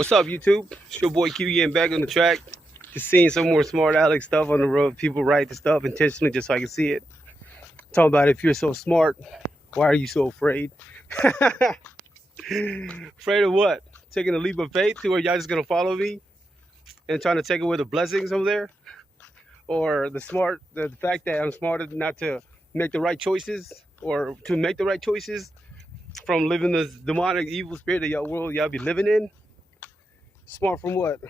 What's up, YouTube? It's your boy Q getting back on the track. Just seeing some more smart Alex stuff on the road. People write the stuff intentionally just so I can see it. Talking about if you're so smart, why are you so afraid? Afraid of what? Taking a leap of faith to where y'all just gonna follow me and trying to take away the blessings over there? Or the fact that I'm smart enough not to make the right choices or to make the right choices from living this demonic evil spirit that y'all be living in? Smart from what?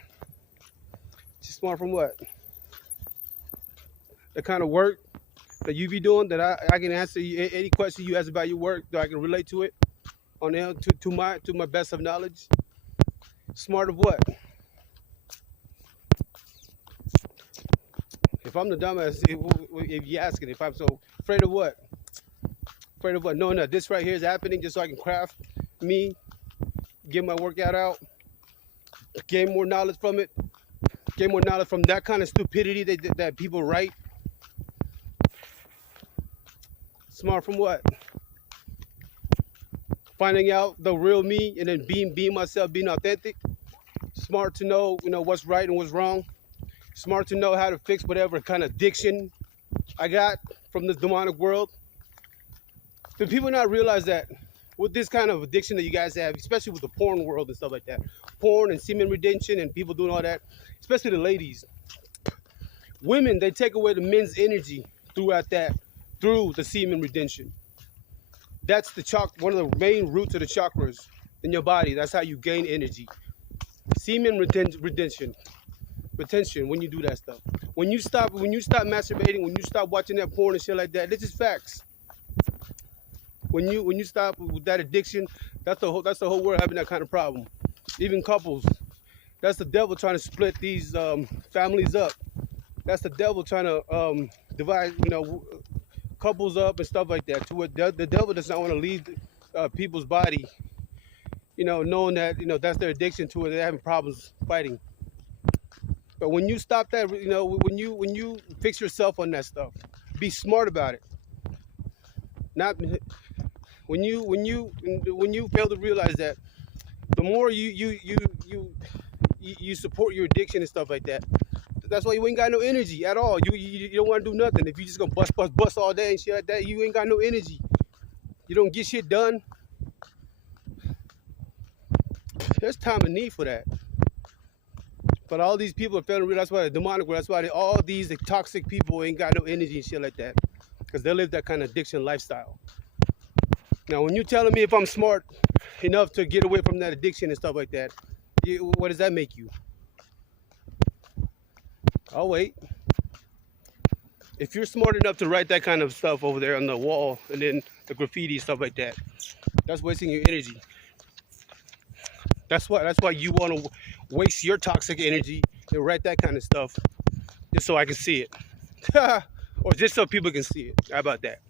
Just smart from what? The kind of work that you be doing that I can answer you any question you ask about your work that I can relate to it on there to my best of knowledge. Smart of what? If I'm the dumbass, if you're asking, if I'm so afraid of what? Afraid of what? Knowing that this right here is happening just so I can craft me, get my workout out, gain more knowledge from it, gain more knowledge from that kind of stupidity that people write. Smart from what? Finding out the real me and then being myself, being authentic. Smart to know, what's right and what's wrong. Smart to know how to fix whatever kind of addiction I got from this demonic world. Do people not realize that with this kind of addiction that you guys have, especially with the porn world and stuff like that, porn and semen retention and people doing all that, especially the ladies, women, they take away the men's energy through the semen retention. That's one of the main roots of the chakras in your body. That's how you gain energy. Semen retention when you do that stuff. When you stop masturbating, when you stop watching that porn and shit like that, this is facts. When you stop with that addiction, that's the whole world having that kind of problem. Even couples, that's the devil trying to split these families up. That's the devil trying to divide, couples up and stuff like that. To where the devil does not want to leave people's body, knowing that that's their addiction to it. They're having problems fighting. But when you stop that, when you fix yourself on that stuff, be smart about it. Not when you fail to realize that the more you support your addiction and stuff like that, that's why you ain't got no energy at all. You don't want to do nothing. If you just gonna bust all day and shit like that, you ain't got no energy. You don't get shit done. There's time and need for that. But all these people are failing to realize that's why the demonic world, that's why all these toxic people ain't got no energy and shit like that. Because they live that kind of addiction lifestyle. Now, when you're telling me if I'm smart enough to get away from that addiction and stuff like that, what does that make you? I'll wait. If you're smart enough to write that kind of stuff over there on the wall and then the graffiti and stuff like that, that's wasting your energy. That's why you want to waste your toxic energy and write that kind of stuff just so I can see it. Or just so people can see it. How about that?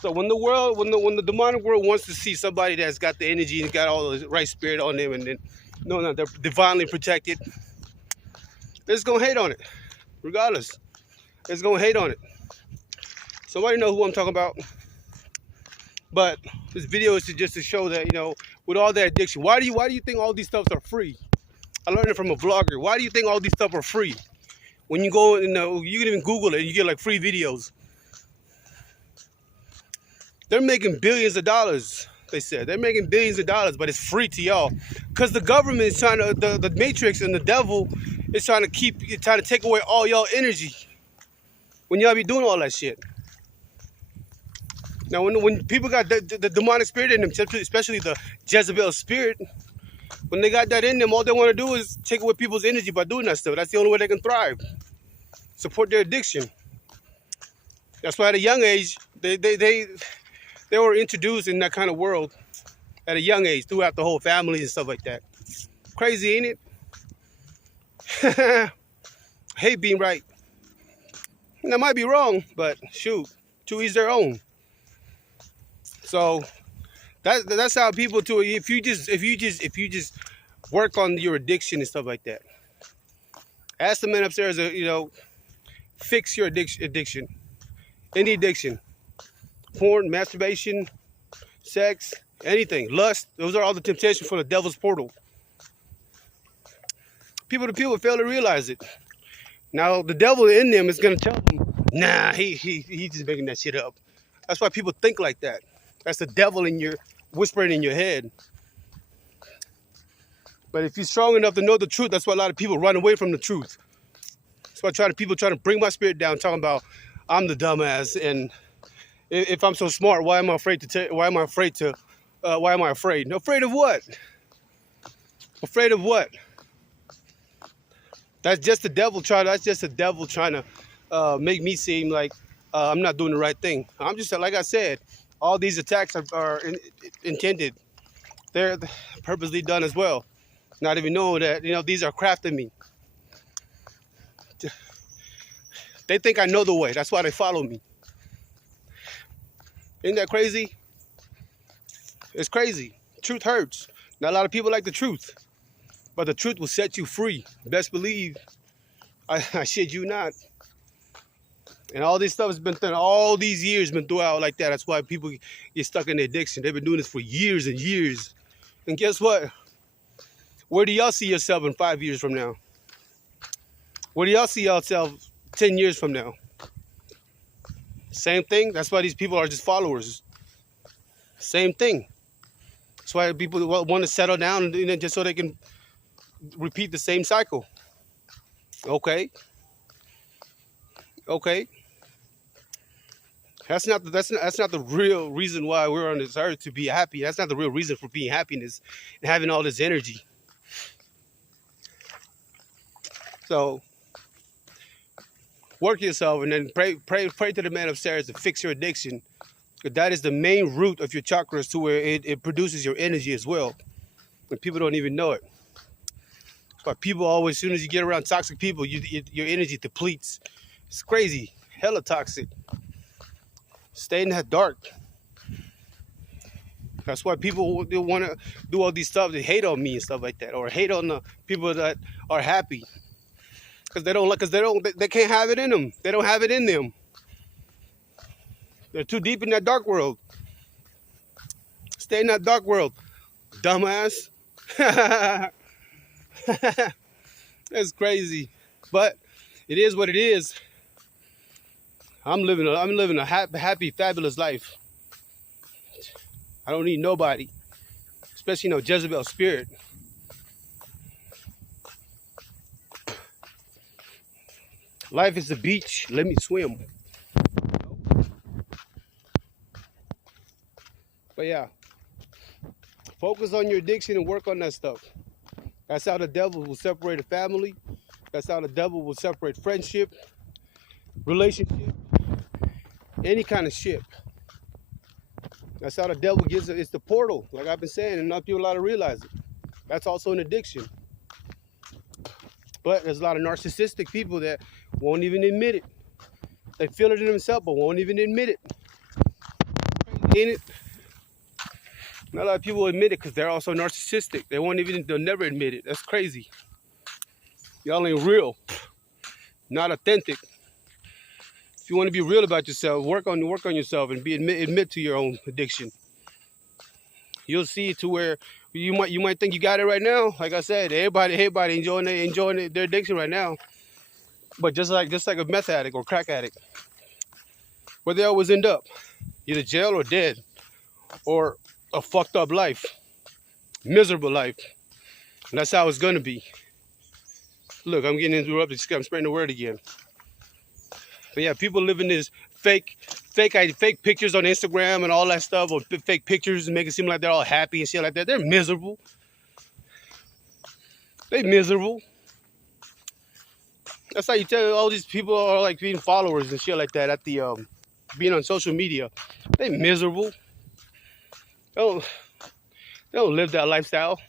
So when the demonic world wants to see somebody that's got the energy and got all the right spirit on them and then they're divinely protected, they're just gonna hate on it. Regardless. They're just gonna hate on it. Somebody know who I'm talking about. But this video is just to show that, with all that addiction, why do you think all these stuffs are free? I learned it from a vlogger. Why do you think all these stuff are free? When you go, you can even Google it and you get like free videos. They're making billions of dollars, they said. They're making billions of dollars, but it's free to y'all. Because the government is trying to, the Matrix and the devil is trying to take away all y'all energy. When y'all be doing all that shit. Now, when people got the demonic spirit in them, especially the Jezebel spirit, when they got that in them, all they want to do is take away people's energy by doing that stuff. That's the only way they can thrive. Support their addiction. That's why at a young age, they were introduced in that kind of world at a young age throughout the whole family and stuff like that. Crazy, ain't it? Hate being right. And I might be wrong, but shoot, to each their own. So that's how people do it. If you just work on your addiction and stuff like that. Ask the men upstairs, fix your addiction. Any addiction. Porn, masturbation, sex, anything. Lust. Those are all the temptations for the devil's portal. The people fail to realize it. Now the devil in them is gonna tell them, nah, he's just making that shit up. That's why people think like that. That's the devil in your whispering in your head. But if you're strong enough to know the truth, that's why a lot of people run away from the truth. That's why people try to bring my spirit down, talking about I'm the dumbass, and if I'm so smart, why am I afraid to? Why am I afraid to? Why am I afraid? Afraid of what? Afraid of what? That's just the devil trying. That's just the devil trying to make me seem like I'm not doing the right thing. I'm just like I said. All these attacks are intended. They're purposely done as well. Not even knowing that these are crafting me. They think I know the way. That's why they follow me. Isn't that crazy? It's crazy. Truth hurts. Not a lot of people like the truth. But the truth will set you free. Best believe. I shit you not. And all this stuff has been done. All these years been throughout like that. That's why people get stuck in the addiction. They've been doing this for years and years. And guess what? Where do y'all see yourself in 5 years from now? Where do y'all see yourself 10 years from now? Same thing. That's why these people are just followers. Same thing. That's why people want to settle down just so they can repeat the same cycle. Okay. That's not the real reason why we're on this earth, to be happy. That's not the real reason for being happiness and having all this energy. So work yourself and then pray to the man upstairs to fix your addiction. Because that is the main root of your chakras, to where it produces your energy as well. And people don't even know it. That's why people always, as soon as you get around toxic people, your energy depletes. It's crazy. Hella toxic. Stay in that dark. That's why people want to do all these stuff. They hate on me and stuff like that, or hate on the people that are happy, because they can't have it in them. They don't have it in them. They're too deep in that dark world. Stay in that dark world, dumbass. That's crazy, but it is what it is. I'm living a happy, fabulous life. I don't need nobody, especially no Jezebel spirit. Life is the beach. Let me swim. But yeah, focus on your addiction and work on that stuff. That's how the devil will separate a family. That's how the devil will separate friendship, relationship, any kind of shit. That's how the devil gives it. It's the portal, like I've been saying, and not people a lot to realize it. That's also an addiction. But there's a lot of narcissistic people that won't even admit it. They feel it in themselves, but won't even admit it. Ain't it? Not a lot of people admit it because they're also narcissistic. They'll never admit it. That's crazy. Y'all ain't real. Not authentic. If you want to be real about yourself, work on yourself and admit to your own addiction. You'll see to where you might think you got it right now. Like I said, everybody enjoying their addiction right now. But just like a meth addict or crack addict, where they always end up, either jail or dead, or a fucked up life, miserable life. And that's how it's gonna be. Look, I'm getting interrupted. I'm spreading the word again. But yeah, people living this fake pictures on Instagram and all that stuff, or fake pictures and make it seem like they're all happy and shit like that. They're miserable. They miserable. That's how you tell all these people are like being followers and shit like that at the being on social media. They miserable. They don't live that lifestyle.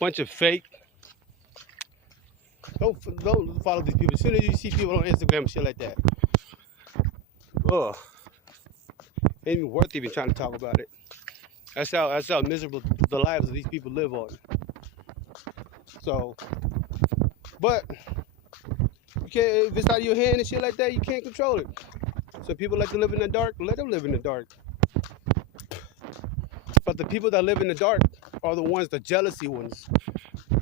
Bunch of fake. Don't follow these people. As soon as you see people on Instagram and shit like that, ain't even worth even trying to talk about it. That's how miserable the lives of these people live on. So, but you can't, if it's out of your hand and shit like that, you can't control it. So people like to live in the dark, let them live in the dark. But the people that live in the dark are the ones, the jealousy ones,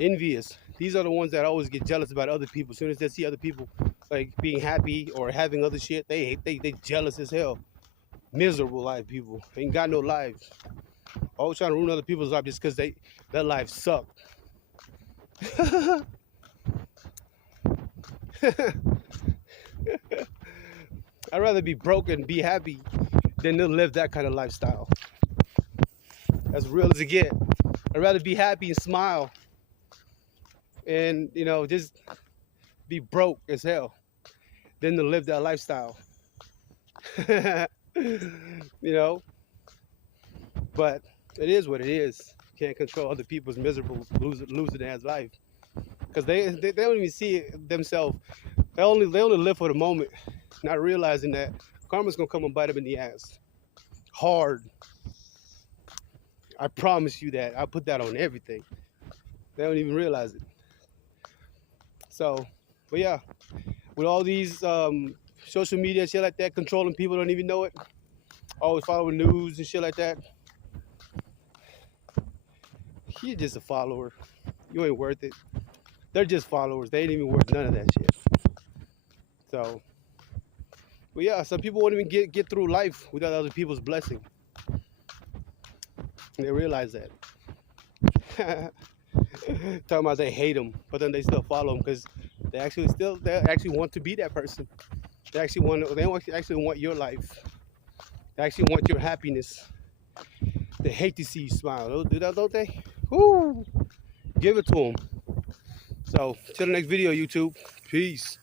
envious. These are the ones that always get jealous about other people. As soon as they see other people like being happy or having other shit, they jealous as hell. Miserable life people. Ain't got no lives. Always trying to ruin other people's life just because their lives suck. I'd rather be broke and be happy than to live that kind of lifestyle. As real as it get. I'd rather be happy and smile and, you know, just be broke as hell than to live that lifestyle. You know, but it is what it is. You can't control other people's miserable losing ass life because they don't even see it themselves. They only live for the moment, not realizing that karma's gonna come and bite them in the ass hard. I promise you that. I put that on everything. They don't even realize it. So, but yeah, with all these social media shit like that, controlling people, don't even know it. Always following news and shit like that. You're just a follower. You ain't worth it. They're just followers. They ain't even worth none of that shit. So, but yeah, some people won't even get through life without other people's blessing. And they realize that. Talking about they hate them, but then they still follow them because they actually want to be that person. They actually want your life. They actually want your happiness. They hate to see you smile. They'll do that, don't they? Woo! Give it to them. So, till the next video, YouTube. Peace.